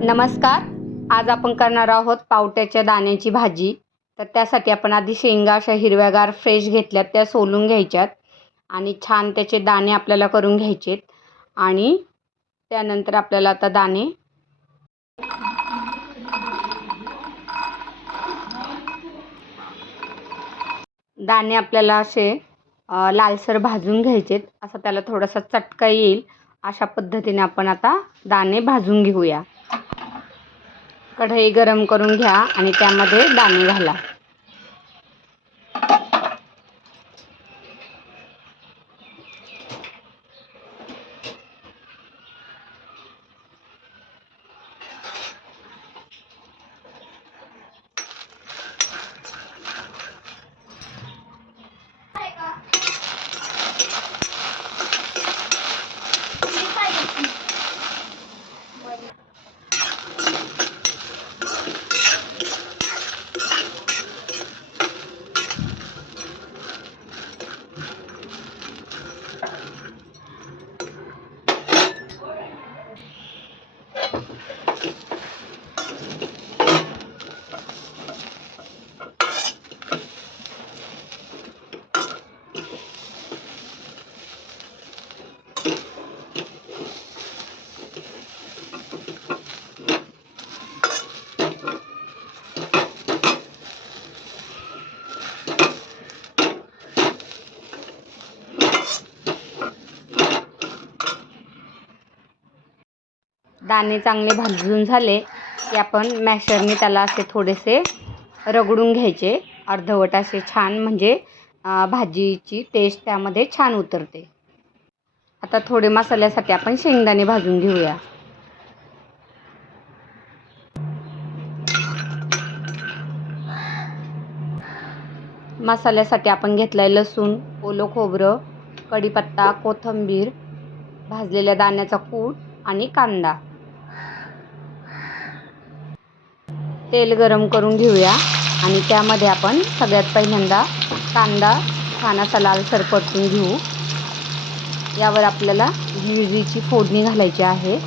नमस्कार. आज आपण करणार आहोत पावट्याच्या दाण्याची भाजी. तर त्यासाठी आपण आधी शेंगा अशा हिरव्यागार फ्रेश घेतल्यात त्या सोलून घ्यायच्यात आणि छान त्याचे दाणे आपल्याला करून घ्यायचेत. आणि त्यानंतर आपल्याला आता दाणे दाणे आपल्याला असे लालसर भाजून घ्यायचेत. असं त्याला थोडासा चटका येईल. अशा पद्धतीने आपण आता दाणे भाजून घेऊया. कढई गरम करून घ्या आणि त्यामध्ये दाणे घाला. दाणे चांगले भाजून झाले की आपण मॅशरने त्याला असे थोडेसे रगडून घ्यायचे. अर्धवट असे छान म्हणजे भाजीची टेस्ट त्यामध्ये छान उतरते. आता थोडे मसाल्यासाठी आपण शेंगदाणे भाजून घेऊया. मसाल्यासाठी आपण घेतलं आहे लसूण ओलं खोबरं कढीपत्ता कोथिंबीर भाजलेल्या दाण्याचा कूट आणि कांदा. तेल गरम करून घेऊया. आणि त्यामध्ये आपण सगळ्यात पहिल्यांदा कांदा छान असा लालसर परतून घेऊ. यावर आपल्याला जिरीची फोडणी घालायची आहे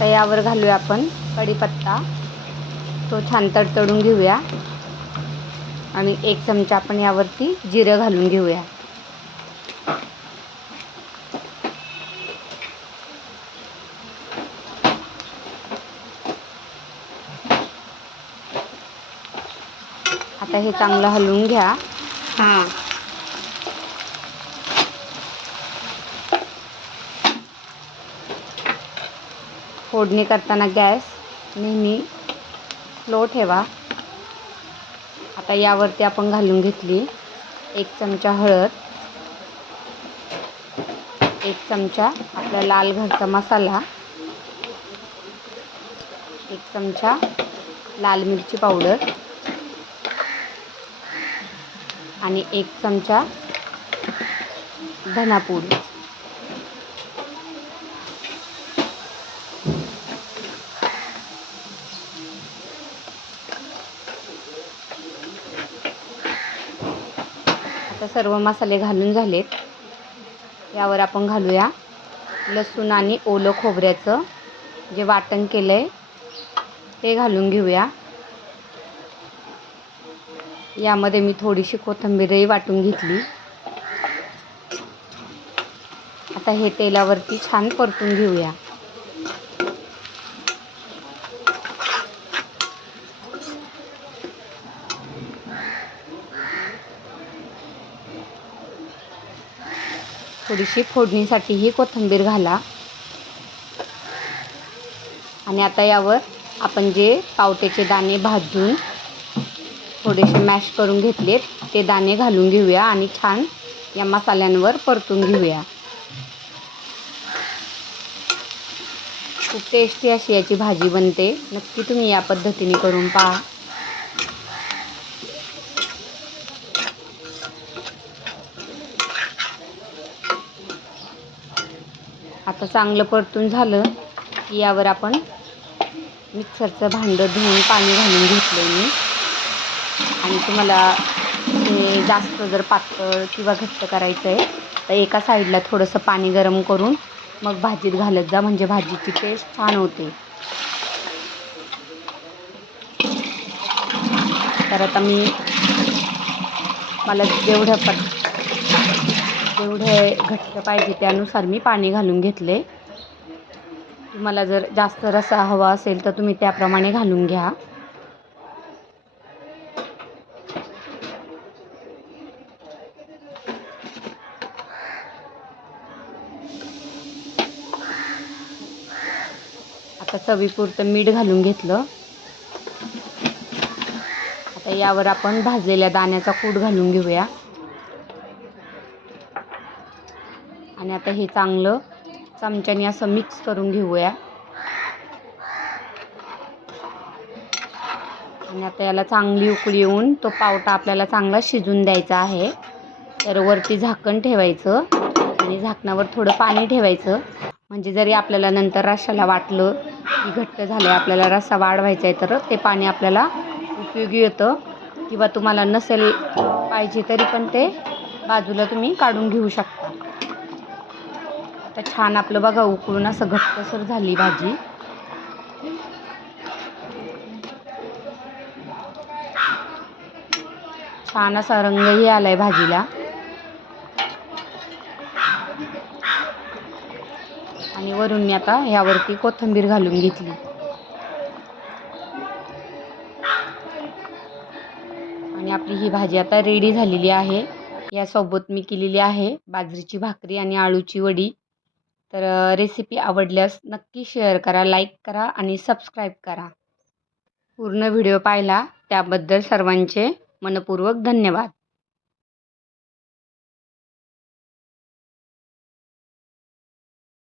आता यावर घालूया आपण कढीपत्ता. तो छान तडतडून घेऊया. आणि एक चमचा आपण यावरती जिरं घालून घेऊया. आता हे चांगलं हलवून घ्या. हां. फोडणी करताना गॅस नेहमी स्लो ठेवा. आता यावरती आपण घालून घेतली एक चमचा हळद एक चमचा आपला लाल घरचा मसाला एक चमचा लाल मिरची पावडर आणि एक चमचा धनापूड. सर्व मसाले घालून झालेत. यावर आपण घालूया लसूण आणि ओलं खोबऱ्याचं जे वाटण केलं आहे ते घालून घेऊया. यामध्ये मी थोडीशी कोथिंबीरही वाटून घेतली. आता हे तेलावरती छान परतून घेऊया. थोडीशी फोडणीसाठी ही कोथिंबीर घाला. आणि आता यावर आपण जे पावट्याचे दाणे भाजून थोडेसे मॅश करून घेतलेत ते दाणे घालून घेऊया आणि छान या मसाल्यांवर परतून घेऊया. खूप टेस्टी अशी याची भाजी बनते. नक्की तुम्ही या पद्धतीने करून पहा. आता चांगलं परतून झालं की यावर आपण मिक्सरचं भांडं धुवून पाणी घालून घेतलं मी. आणि तुम्हाला हे जास्त जर पातळ किंवा घट्ट करायचं आहे तर एका साईडला थोडंसं पाणी गरम करून मग भाजीत घालत जा म्हणजे भाजीची टेस्ट छान होते. तर आता मी मला जेवढं पट जेवढे घट्ट पाहिजे त्यानुसार मी पाणी घालून घेतले. तुम्हाला जर जास्त रसा हवा असेल तर तुम्ही त्याप्रमाणे घालून घ्या. आता चवीपुरतं मीठ घालून घेतलं. आता यावर आपण भाजलेल्या दाण्याचा कूट घालून घेऊया. आणि आता हे चांगलं चमच्याने असं मिक्स करून घेऊया. आणि आता याला चांगली उकळी येऊन तो पावटा आपल्याला चांगला शिजून द्यायचा आहे. तर वरती झाकण ठेवायचं आणि झाकणावर थोडं पाणी ठेवायचं. म्हणजे जरी आपल्याला नंतर रशाला वाटलं की घट्ट झालं आहे आपल्याला रस्सा वाढवायचा आहे तर ते पाणी आपल्याला उपयोगी येतं. किंवा तुम्हाला नसेल पाहिजे तरी पण ते बाजूला तुम्ही काढून घेऊ शकता. आता छान आपलं बघा उकळून असं घट्टसर झाली भाजी. छान असा रंगही आलाय भाजीला. आणि वरून मी आता यावरती कोथिंबीर घालून घेतली. आणि आपली ही भाजी आता रेडी झालेली आहे. यासोबत मी केलेली आहे बाजरीची भाकरी आणि आळूची वडी. तर रेसिपी आवडल्यास नक्की शेअर करा लाईक करा आणि सबस्क्राईब करा. पूर्ण व्हिडिओ पाहिला त्याबद्दल सर्वांचे मनपूर्वक धन्यवाद.